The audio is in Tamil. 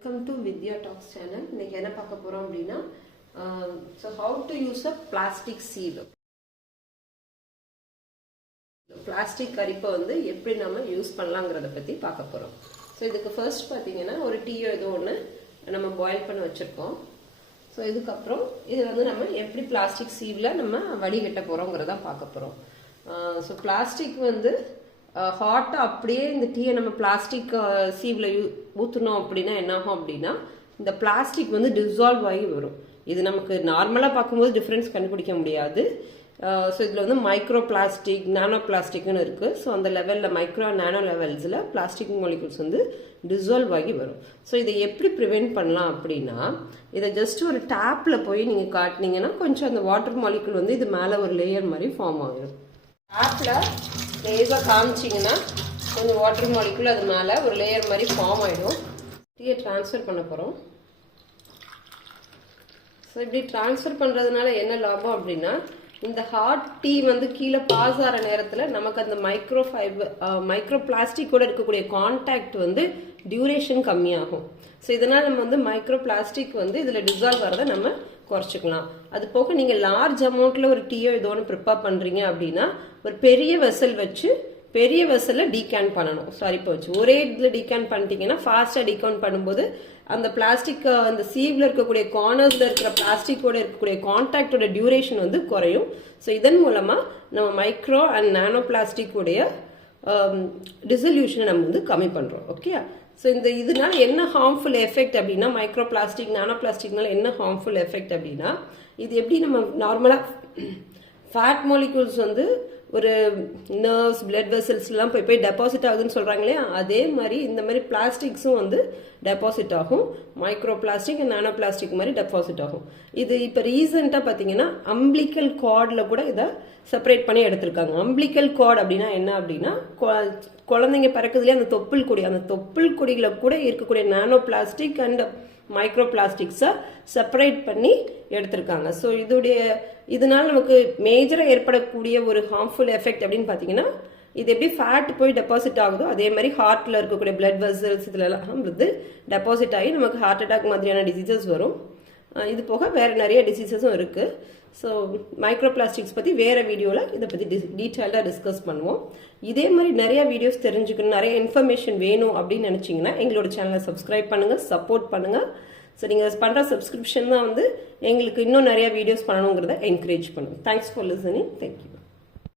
Welcome to Vidya Talks channel. இன்னைக்கு என்ன பார்க்க போறோம் அப்படின்னா so how to use a plastic sieve. Plastic கரிப்பை வந்து எப்படி நம்ம யூஸ் பண்ணலாங்கிறத பத்தி பார்க்க போறோம். ஸோ இதுக்கு ஃபர்ஸ்ட் பார்த்தீங்கன்னா ஒரு டீயோ ஏதோ ஒன்று நம்ம பாயில் பண்ணி வச்சிருக்கோம். ஸோ இதுக்கப்புறம் இது வந்து நம்ம எப்படி பிளாஸ்டிக் சீவ்ல நம்ம வடிகட்ட போறோங்கிறத பார்க்க போறோம். ஸோ பிளாஸ்டிக் வந்து ஹாட்டாக அப்படியே இந்த டீயை நம்ம பிளாஸ்டிக் சீவில் ஊற்றணும் அப்படின்னா என்ன ஆகும் அப்படின்னா இந்த பிளாஸ்டிக் வந்து டிசால்வ் ஆகி வரும். இது நமக்கு நார்மலாக பார்க்கும்போது டிஃப்ரென்ஸ் கண்டுபிடிக்க முடியாது. ஸோ இதில் வந்து மைக்ரோ பிளாஸ்டிக் நானோ பிளாஸ்டிக்னு இருக்குது. ஸோ அந்த லெவலில் மைக்ரோ நானோ லெவல்ஸில் பிளாஸ்டிக் மாலிகுல்ஸ் வந்து டிசால்வ் ஆகி வரும். ஸோ இதை எப்படி ப்ரிவெண்ட் பண்ணலாம் அப்படின்னா இதை ஜஸ்ட் ஒரு டேப்பில் போய் நீங்கள் காட்டினீங்கன்னா கொஞ்சம் அந்த வாட்டர் மாலிகுல் வந்து இது மேலே ஒரு லேயர் மாதிரி ஃபார்ம் ஆகிடும். டேப்பில் லேசாக காமிச்சிங்கன்னா கொஞ்சம் வாட்டர் மாலிகுல் அது மேலே ஒரு லேயர் மாதிரி ஃபார்ம் ஆகிடும். டீயை ட்ரான்ஸ்ஃபர் பண்ண போகிறோம். ஸோ இப்படி ட்ரான்ஸ்ஃபர் பண்ணுறதுனால என்ன லாபம் அப்படின்னா இந்த ஹாட் டீ வந்து கீழே பாஸ் ஆகிற நேரத்தில் நமக்கு அந்த மைக்ரோ பிளாஸ்டிக்கோட இருக்கக்கூடிய கான்டாக்ட் வந்து டியூரேஷன் கம்மியாகும். ஸோ இதனால் நம்ம வந்து மைக்ரோ பிளாஸ்டிக் வந்து இதில் டிசால்வ் வரதை நம்ம குறைச்சிக்கலாம். அது போக நீங்கள் லார்ஜ் அமௌண்ட்டில் ஒரு டீயோ ஏதோ ஒன்று ப்ரிப்பேர் பண்ணுறீங்க அப்படின்னா ஒரு பெரிய வெசல் வச்சு பெரிய வெசலில் டீகேன் பண்ணணும். இப்போ வச்சு ஒரே இதில் டீகேன் பண்ணிட்டீங்கன்னா ஃபாஸ்ட்டாக டீகேன் பண்ணும்போது அந்த பிளாஸ்டிக் அந்த சீவில் இருக்கக்கூடிய கார்னர்ஸில் இருக்கிற பிளாஸ்டிக்கோட இருக்கக்கூடிய கான்டாக்டோட டியூரேஷன் வந்து குறையும். ஸோ இதன் மூலமாக நம்ம மைக்ரோ அண்ட் நானோ பிளாஸ்டிக்கோடைய டிசல்யூஷனை நம்ம வந்து கம்மி பண்ணுறோம். ஓகே. ஸோ இதனால என்ன ஹார்ம்ஃபுல் எஃபெக்ட் அப்படின்னா மைக்ரோ பிளாஸ்டிக் நானோ பிளாஸ்டிக்னால என்ன ஹார்ம்ஃபுல் எஃபெக்ட் அப்படின்னா இது எப்படி நம்ம நார்மலாக ஃபேட் மாலிகூல்ஸ் வந்து ஒரு நர்வ்ஸ் பிளட் வெசல்ஸ்லாம் போய் டெபாசிட் ஆகுதுன்னு சொல்கிறாங்களே அதே மாதிரி இந்த மாதிரி பிளாஸ்டிக்ஸும் வந்து டெபாசிட் ஆகும். Micro plastic and nano plastic மாதிரி டெபாசிட் ஆகும். இது இப்போ ரீசெண்டாக பார்த்தீங்கன்னா அம்பிளிக்கல் கார்டில் கூட இதை செப்பரேட் பண்ணி எடுத்திருக்காங்க. அம்பிளிக்கல் கார்டு அப்படின்னா என்ன அப்படின்னா குழந்தைங்க பிறக்குதுலேயே அந்த தொப்புள் கொடியில் கூட இருக்கக்கூடிய நானோ பிளாஸ்டிக் அண்ட் மைக்ரோ பிளாஸ்டிக்ஸை செப்பரேட் பண்ணி எடுத்திருக்காங்க. ஸோ இதனால நமக்கு மேஜராக ஏற்படக்கூடிய ஒரு ஹார்ம்ஃபுல் எஃபெக்ட் அப்படின்னு பார்த்தீங்கன்னா இது எப்படி ஃபேட் போய் டெபாசிட் ஆகுதோ அதே மாதிரி ஹார்ட்டில் இருக்கக்கூடிய பிளட் வெசல்ஸ் இதுலலாம் வந்து டெபாசிட் ஆகி நமக்கு ஹார்ட் அட்டாக் மாதிரியான டிசீசஸ் வரும். இது போக வேறு நிறைய டிசீசஸும் இருக்குது. ஸோ மைக்ரோ பிளாஸ்டிக்ஸ் பற்றி வேறு வீடியோவில் இதை பற்றி டீட்டெயிலாக டிஸ்கஸ் பண்ணுவோம். இதே மாதிரி நிறைய வீடியோஸ் தெரிஞ்சுக்கணும், நிறைய இன்ஃபர்மேஷன் வேணும் அப்படின்னு நினச்சிங்கன்னா எங்களோட சேனலை சப்ஸ்கிரைப் பண்ணுங்கள், சப்போர்ட் பண்ணுங்கள். ஸோ நீங்கள் பண்ணுற சப்ஸ்கிரிப்ஷன் தான் வந்து எங்களுக்கு இன்னும் நிறைய வீடியோஸ் பண்ணணுங்கிறத என்கரேஜ் பண்ணுங்கள். Thanks for listening. தேங்க்யூ.